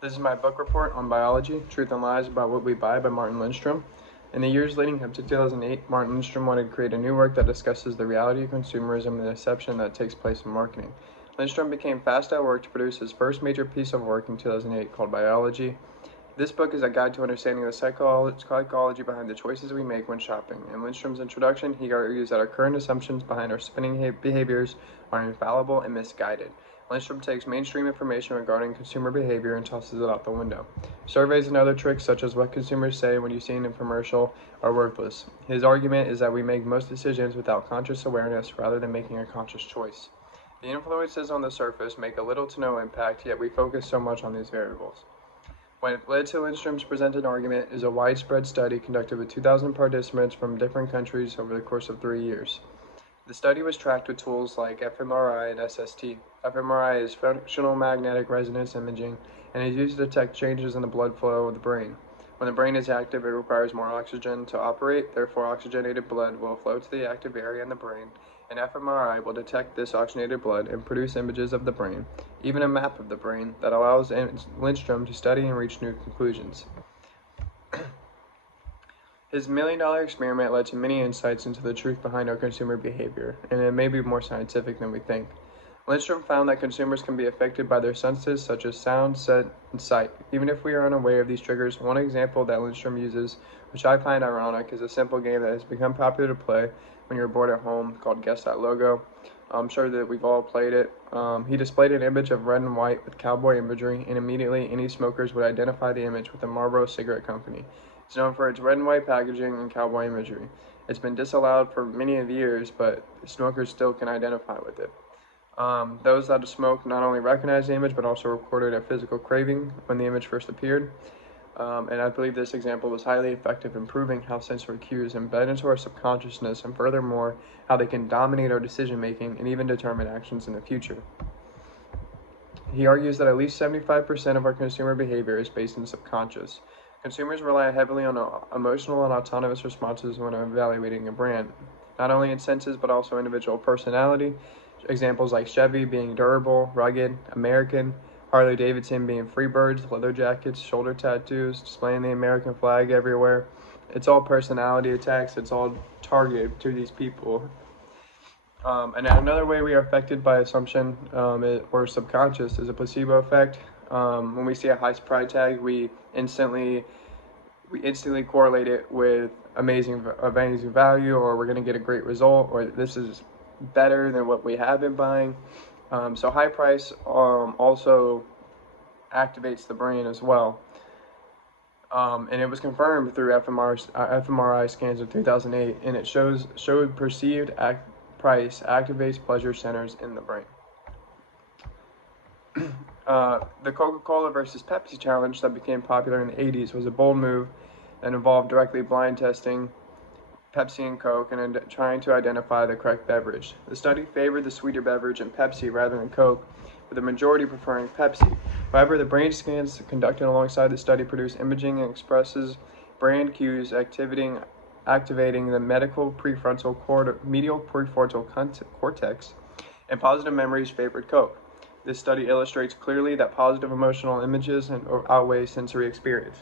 This is my book report on biology, Truth and Lies About What We Buy by Martin Lindstrom. In the years leading up to 2008, Martin Lindstrom wanted to create a new work that discusses the reality of consumerism and the deception that takes place in marketing. Lindstrom became fast at work to produce his first major piece of work in 2008 called Buyology. This book is a guide to understanding the psychology behind the choices we make when shopping. In Lindstrom's introduction, he argues that our current assumptions behind our spending behaviors are infallible and misguided. Lindstrom takes mainstream information regarding consumer behavior and tosses it out the window. Surveys and other tricks, such as what consumers say when you see an infomercial, are worthless. His argument is that we make most decisions without conscious awareness rather than making a conscious choice. The influences on the surface make a little to no impact, yet we focus so much on these variables. What led to Lindstrom's presented argument is a widespread study conducted with 2,000 participants from different countries over the course of 3 years. The study was tracked with tools like fMRI and SST. fMRI is functional magnetic resonance imaging and is used to detect changes in the blood flow of the brain. When the brain is active, it requires more oxygen to operate, therefore oxygenated blood will flow to the active area in the brain, and fMRI will detect this oxygenated blood and produce images of the brain, even a map of the brain, that allows Lindstrom to study and reach new conclusions. His million-dollar experiment led to many insights into the truth behind our consumer behavior, and it may be more scientific than we think. Lindstrom found that consumers can be affected by their senses such as sound, scent, and sight, even if we are unaware of these triggers. One example that Lindstrom uses, which I find ironic, is a simple game that has become popular to play when you're bored at home called Guess That Logo. I'm sure that we've all played it. He displayed an image of red and white with cowboy imagery, and immediately any smokers would identify the image with the Marlboro cigarette company. It's known for its red and white packaging and cowboy imagery. It's been disallowed for many years, but smokers still can identify with it. Those that smoke not only recognize the image, but also recorded a physical craving when the image first appeared. And I believe this example was highly effective in proving how sensory cues embed into our subconsciousness, and furthermore, how they can dominate our decision making and even determine actions in the future. He argues that at least 75% of our consumer behavior is based in subconscious. Consumers rely heavily on emotional and autonomous responses when evaluating a brand, not only in senses but also individual personality. Examples like Chevy being durable, rugged, American, Harley-Davidson being freebirds, leather jackets, shoulder tattoos, displaying the American flag everywhere. It's all personality attacks. It's all targeted to these people. And another way we are affected by assumption or subconscious is a placebo effect. When we see a high price tag, we instantly correlate it with amazing value, or we're going to get a great result, or this is better than what we have been buying. So high price also activates the brain as well. And it was confirmed through fMRI scans of 2008, and it showed perceived price activates pleasure centers in the brain. The Coca-Cola versus Pepsi challenge that became popular in the 80s was a bold move that involved directly blind testing Pepsi and Coke and trying to identify the correct beverage. The study favored the sweeter beverage in Pepsi rather than Coke, with the majority preferring Pepsi. However, the brain scans conducted alongside the study produced imaging and expresses brand cues activating the medial prefrontal cortex, and positive memories favored Coke. This study illustrates clearly that positive emotional images outweigh sensory experience.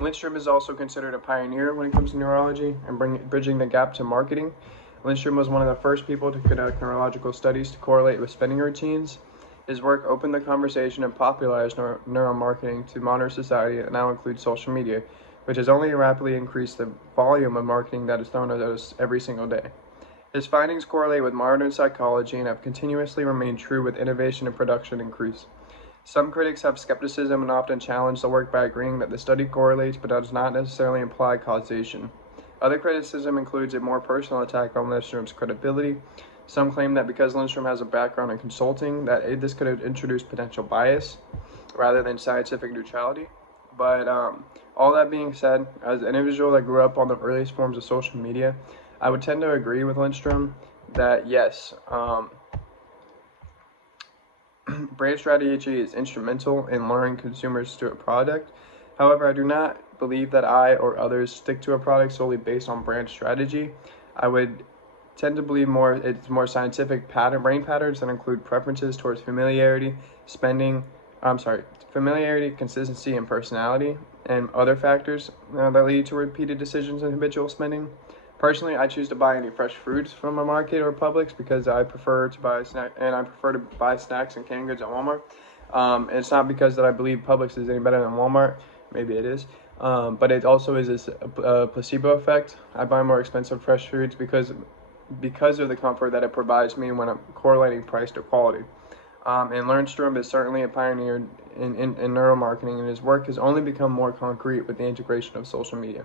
Lindstrom is also considered a pioneer when it comes to neurology and bridging the gap to marketing. Lindstrom was one of the first people to conduct neurological studies to correlate with spending routines. His work opened the conversation and popularized neuromarketing to modern society, and now includes social media, which has only rapidly increased the volume of marketing that is thrown at us every single day. His findings correlate with modern psychology and have continuously remained true with innovation and production increase. Some critics have skepticism and often challenge the work by agreeing that the study correlates but does not necessarily imply causation. Other criticism includes a more personal attack on Lindstrom's credibility. Some claim that because Lindstrom has a background in consulting, that this could have introduced potential bias rather than scientific neutrality. But all that being said, as an individual that grew up on the earliest forms of social media, I would tend to agree with Lindstrom that yes, brand strategy is instrumental in luring consumers to a product. However, I do not believe that I or others stick to a product solely based on brand strategy. I would tend to believe it's more scientific brain patterns that include preferences towards familiarity, consistency, and personality, and other factors that lead to repeated decisions in habitual spending. Personally, I choose to buy any fresh fruits from a market or Publix because I prefer to buy snacks and canned goods at Walmart. And it's not because that I believe Publix is any better than Walmart. Maybe it is. But it also is this placebo effect. I buy more expensive fresh foods because of the comfort that it provides me when I'm correlating price to quality. And Lernstrom is certainly a pioneer in neuromarketing, and his work has only become more concrete with the integration of social media.